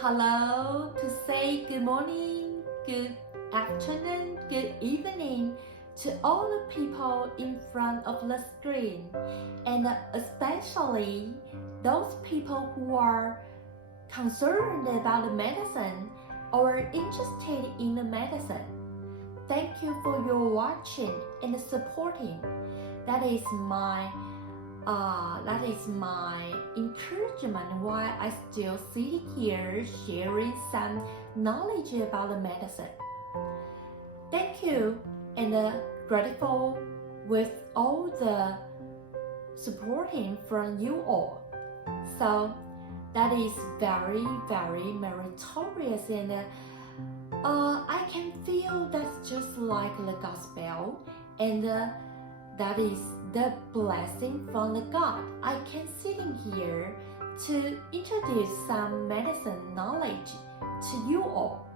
hello to say good morning, good afternoon, good evening to all the people in front of the screen, and especially those people who are concerned about the medicine or interested in the medicine. Thank you for your watching and supporting. That is my encouragement why I still sit here sharing some knowledge about the medicine. Thank you and grateful with all the supporting from you all. So that is very, very meritorious, and I can feel that's just like the gospel, and that is the blessing from the God. I can sitting here to introduce some medicine knowledge to you all.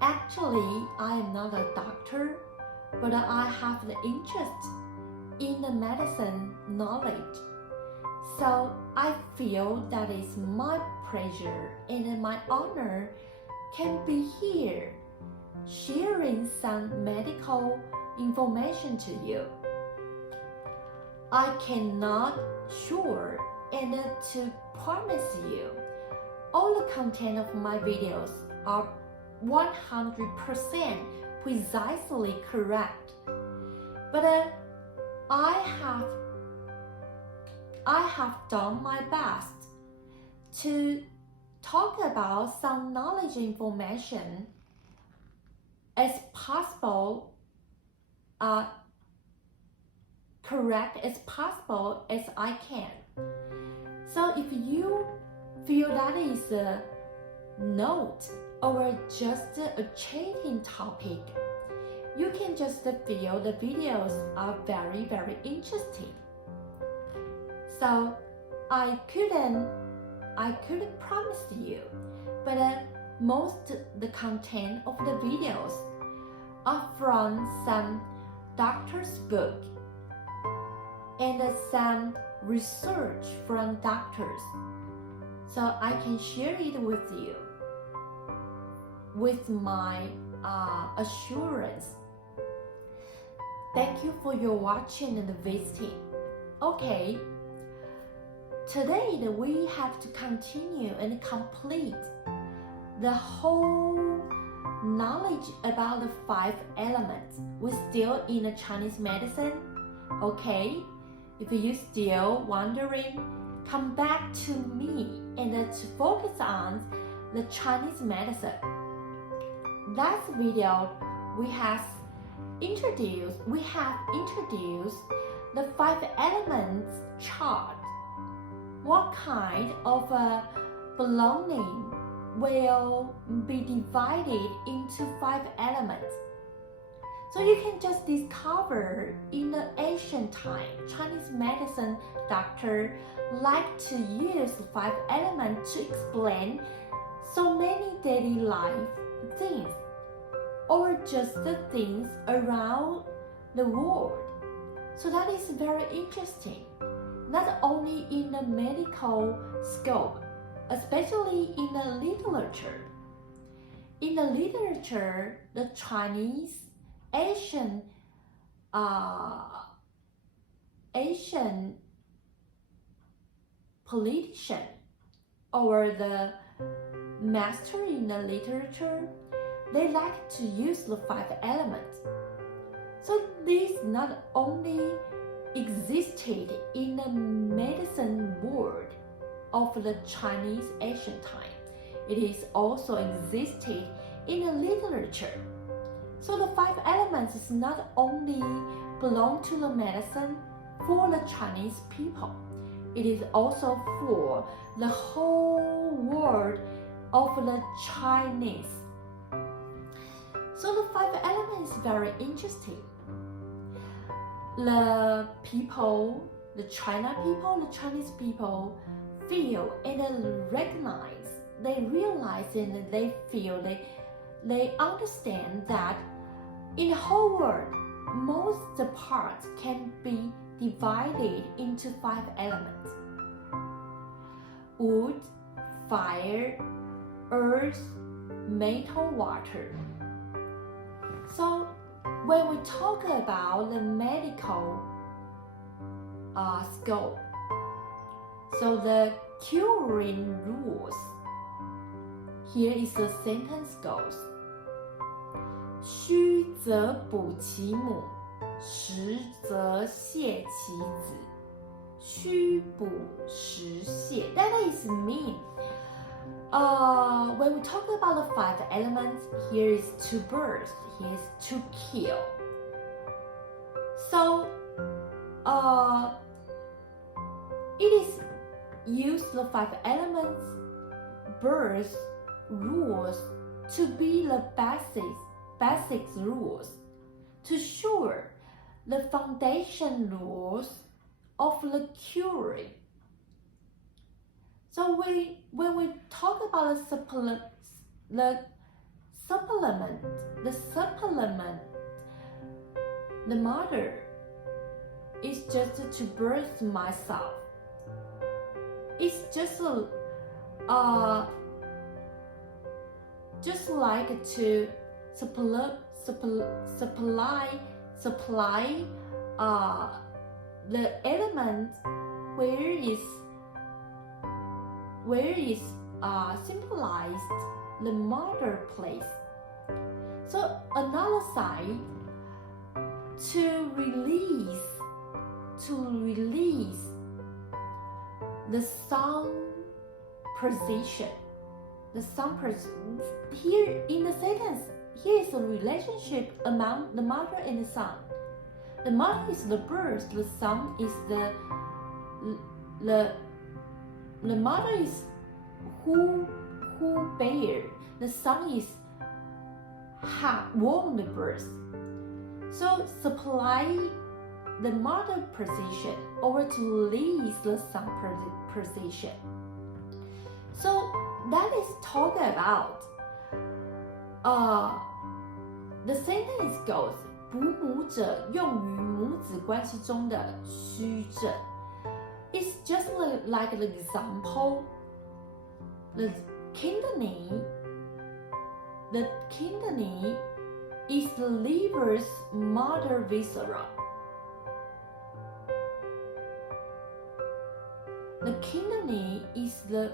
Actually, I am not a doctor, but I have the interest in the medicine knowledge. So I feel that is my pleasure and my honor can be here sharing some medical information to you. I cannot sure and to promise you all the content of my videos are 100% precisely correct, but I have done my best to talk about some knowledge information as possible, correct as possible as I can. So if you feel that is a note or just a chatting topic, you can just feel the videos are very, very interesting. So I couldn't promise you, but most the content of the videos are from some doctor's book and some research from doctors. So I can share it with you with my assurance. Thank you for your watching and visiting. Okay, today we have to continue and complete the whole knowledge about the 5 elements. We're still in the Chinese medicine. Okay, if you're still wondering, come back to me and to focus on the Chinese medicine. Last video we have introduced the 5 elements chart. What kind of belonging will be divided into 5 elements? So you can just discover in the ancient time, Chinese medicine doctor like to use 5 elements to explain so many daily life things or just the things around the world. So that is very interesting, not only in the medical scope, especially in the literature. In the literature, the Chinese Asian politician or the master in the literature, they like to use the 5 elements. So this not only existed in the medicine world of the Chinese ancient time, it is also existed in the literature. So the 5 elements is not only belong to the medicine for the Chinese people, it is also for the whole world of the Chinese. So the 5 elements is very interesting. The people, the Chinese people feel and recognize, they realize and they feel, they understand that in the whole world, most parts can be divided into 5 elements: wood, fire, earth, metal, water. So when we talk about the medical scope, so the curing rules, here is the sentence goes. 虚则补其母，实则泻其子。虚补实泻。That is mean. When we talk about the 5 elements, here is to birth, here is to kill. So, it is used the 5 elements, birth rules to be the basic rules, to sure the foundation rules of the curing. So when we talk about the supplement, the mother is just to birth myself. It's just like to supply the element where is symbolized the mother place. So another side, to release the sun position. The sun position. Here in the sentence, here is a relationship among the mother and the son. The mother is the birth, the son is the mother is who bear, the son is won the birth. So supply the mother position over to release the son position. So that is talk about the sentence goes. 补母者用于母子关系中的虚症。It's just like the example. The kidney is the liver's mother viscera. The kidney is the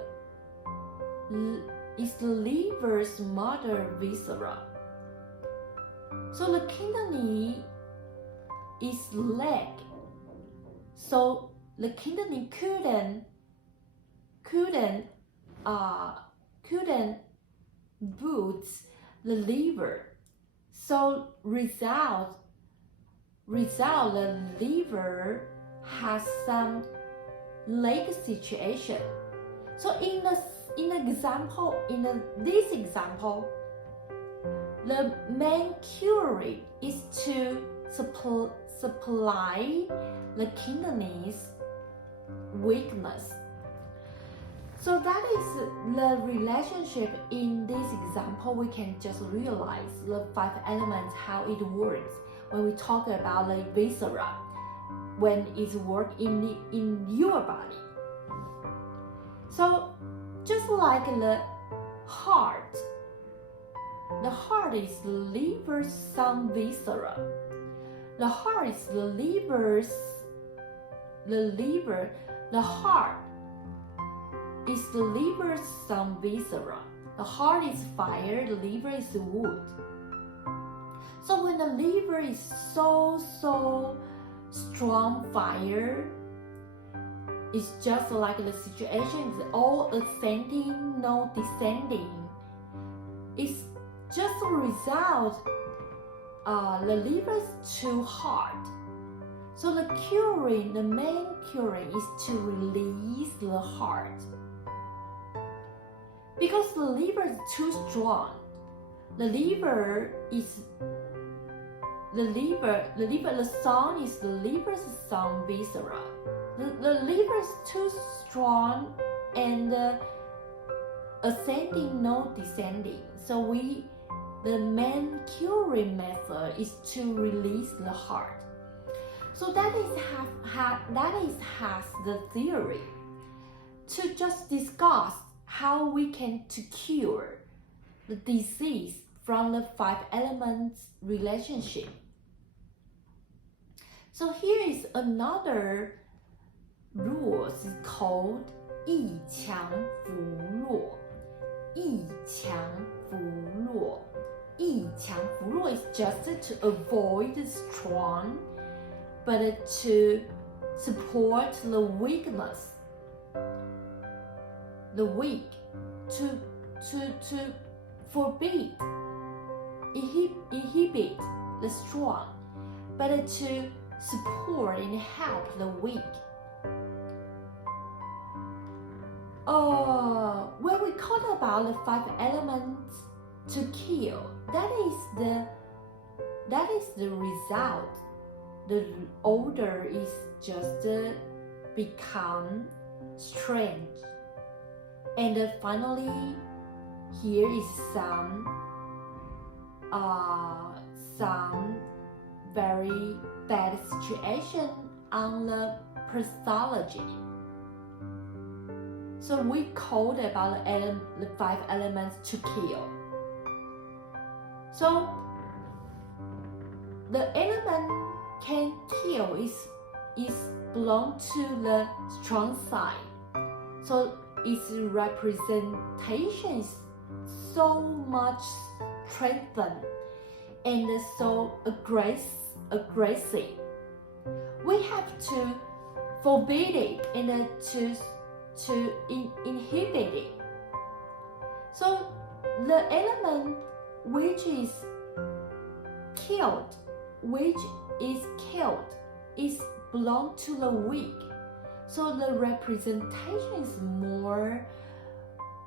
liver's mother viscera. So the kidney is leg. So the kidney couldn't boot the liver. So result the liver has some leg situation. So in this example, the main cure is to supply the kidney's weakness. So that is the relationship in this example. We can just realize the 5 elements, how it works when we talk about the viscera, when it works in your body. So just like the heart is the liver's some viscera. The heart is the heart is the liver's some viscera. The heart is fire, the liver is wood. So when the liver is so strong fire, it's just like the situation is all ascending, no descending. It's just a result, the liver is too hard. So the main curing is to release the heart. Because the liver is too strong, the sun is the liver's some viscera. The liver is too strong and ascending, no descending. So the main curing method is to release the heart. So that has the theory. To just discuss how we can to cure the disease from the 5 elements relationship. So here is another rules called 一强扶弱. 一强扶弱. 一强扶弱 is just to avoid the strong, but to support the weakness. The weak, to forbid, inhibit the strong, but to support and help the weak. When we talk about the 5 elements to kill, that is the result. The order is just become strange. And finally, here is some very bad situation on the pathology. So we called about the 5 elements to kill. So the element can kill is belong to the strong side. So its representation is so much strengthened and so aggressive. We have to forbid it and to inhibit it. So the element which is killed is belong to the weak. So the representation is more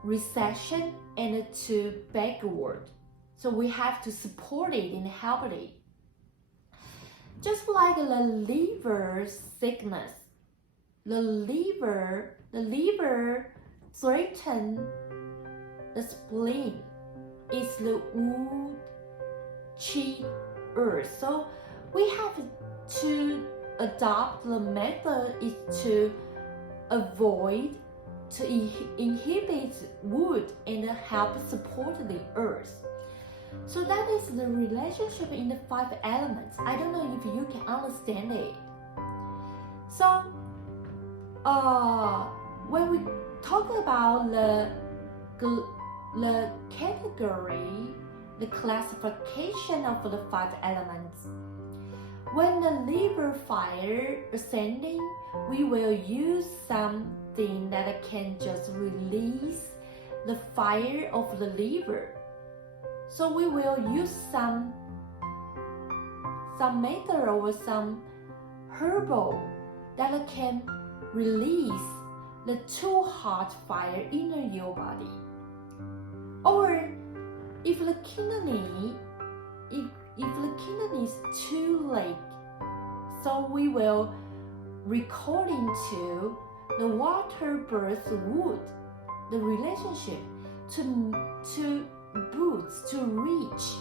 recession and to backward. So we have to support it and help it. Just like the liver sickness, the liver threatens the spleen. It's the wood, chi, earth. So we have to adopt the method is to avoid, to inhibit wood and help support the earth. So that is the relationship in the 5 elements. I don't know if you can understand it. So when we talk about the category, the classification of the 5 elements, when the liver fire ascending, we will use something that can just release the fire of the liver. So we will use some method or some herbal that can release the too hot fire in your body. Or if the kidney is too late, so we will recording to the water birth wood, the relationship to boost, to reach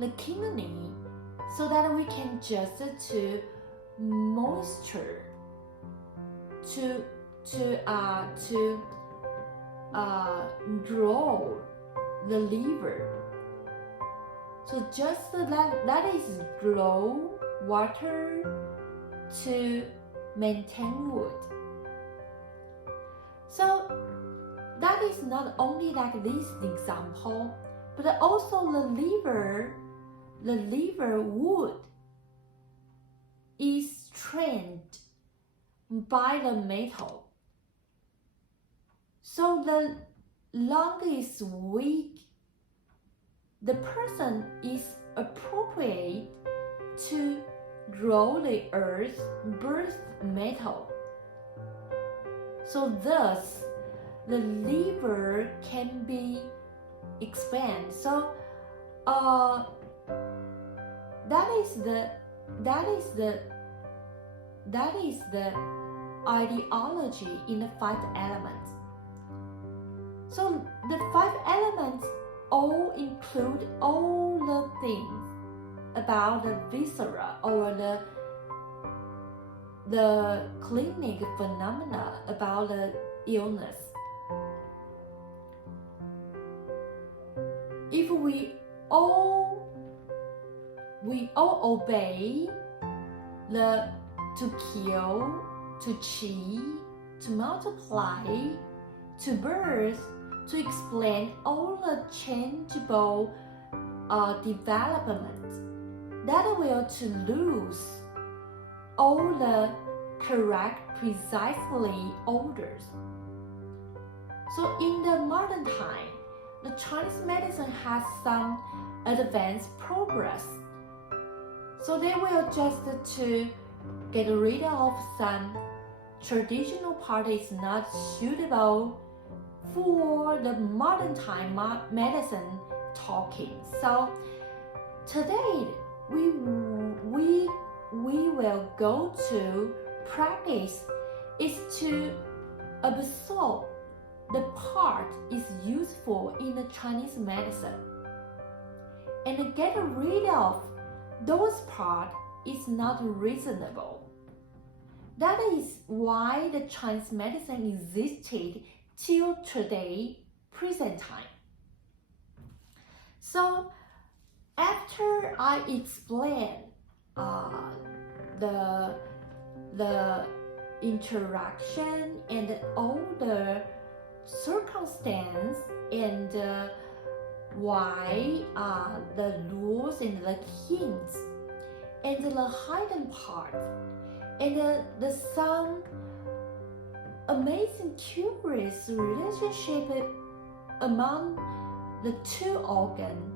the kidney, so that we can just to moisture, to draw the liver. So just that is grow water to maintain wood. So that is not only like this example, but also the liver wood is trained by the metal. So the lung is weak. The person is appropriate to draw the earth, birth metal. So thus, the liver can be expanded. So that is the ideology in the 5 elements. So the 5 elements all include all the things about the viscera or the clinic phenomena about the illness. if we all obey the to kill, to cheat, to multiply, to birth, to explain all the changeable developments, that will to lose all the correct precisely orders. So in the modern time, the Chinese medicine has some advanced progress. So they will just to get rid of some traditional part is not suitable for the modern time medicine talking. So today we will go to practice is to absorb the part is useful in the Chinese medicine and get rid of those parts is not reasonable. That is why the Chinese medicine existed till today, present time. So after I explain the interaction and all the circumstance and why the rules and the hints and the hidden part and the some amazing curious relationship among the two organs,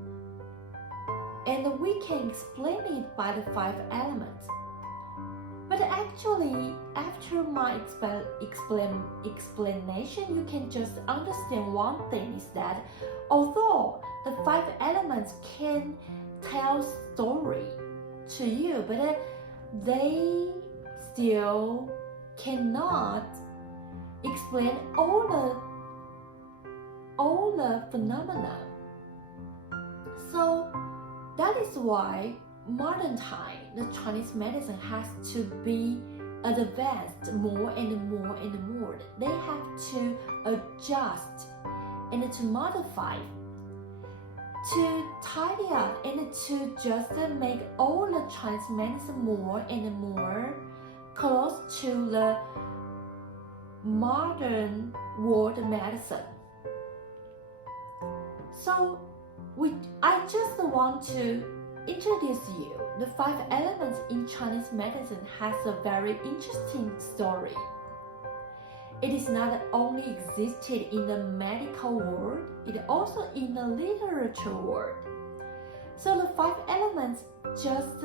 and we can explain it by the 5 elements. But actually, after my explanation, you can just understand one thing is that although the 5 elements can tell story to you, but they still cannot explain all the phenomena. So that is why modern time the Chinese medicine has to be advanced more and more and more. They have to adjust and to modify, to tidy up and to just make all the Chinese medicine more and more close to the modern world medicine. So I just want to introduce you the 5 elements in Chinese medicine has a very interesting story. It is not only existed in the medical world, it also in the literature world. So the 5 elements just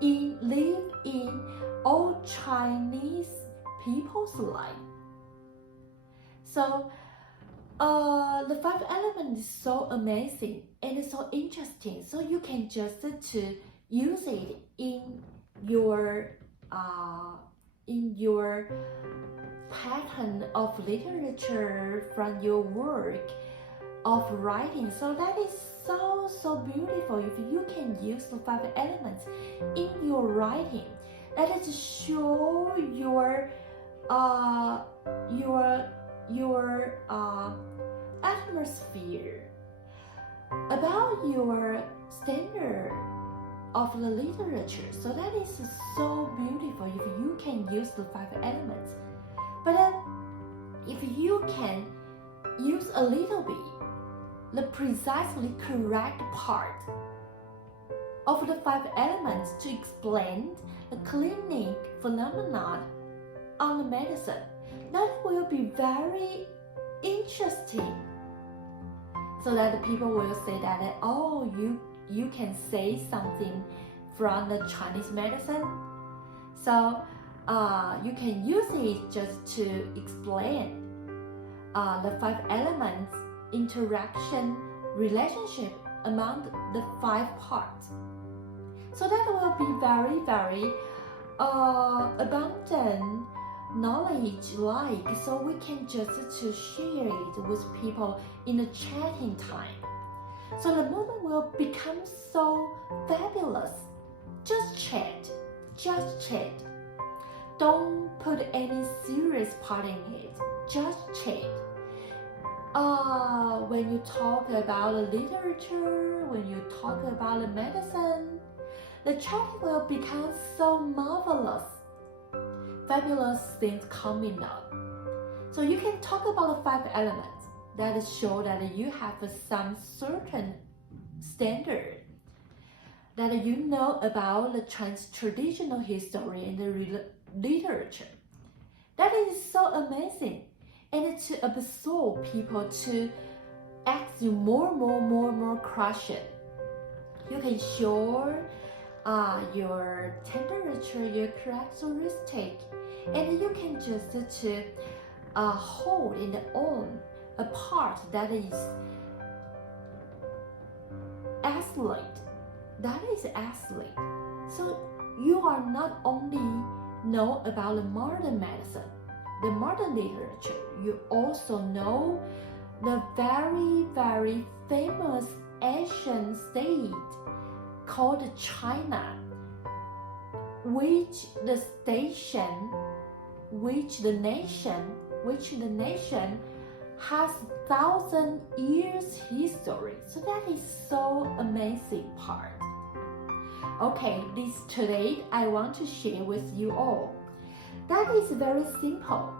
live in all Chinese people's life. So the 5 elements is so amazing and so interesting. So you can just to use it in your pattern of literature from your work of writing. So that is so beautiful if you can use the 5 elements in your writing. That is show your atmosphere about your standard of the literature. So that is so beautiful if you can use the 5 elements. But if you can use a little bit the precisely correct part of the 5 elements to explain the clinic phenomenon on the medicine, that will be very interesting. So that the people will say that, oh, you can say something from the Chinese medicine. So you can use it just to explain the 5 elements, interaction, relationship among the 5 parts. So that will be very abundant knowledge so we can just to share it with people in the chatting time. So the moment will become so fabulous. Just chat. Don't put any serious part in it. Just chat. when you talk about the literature, when you talk about the medicine, the charting will become so marvelous. Fabulous things coming up. So you can talk about the 5 elements that show that you have some certain standard, that you know about the traditional history and the literature. That is so amazing. And to absorb people to ask you more question. You can show your temperature, your characteristic, and you can just to hold and own a part that is athlete. That is athlete. So you are not only know about the modern medicine, the modern literature, you also know the very famous Asian state called China, which the nation has 1,000 years history. So that is so amazing part. Okay, today I want to share with you all. That is very simple.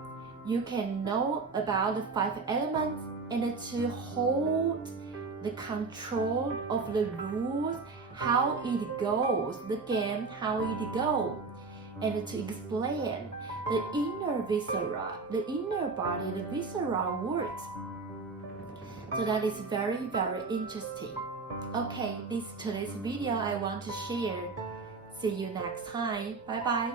You can know about the 5 elements and to hold the control of the rules, how it goes, the game, how it goes, and to explain the inner viscera, the inner body, the visceral works. So that is very interesting. Okay, today's video I want to share. See you next time. Bye bye.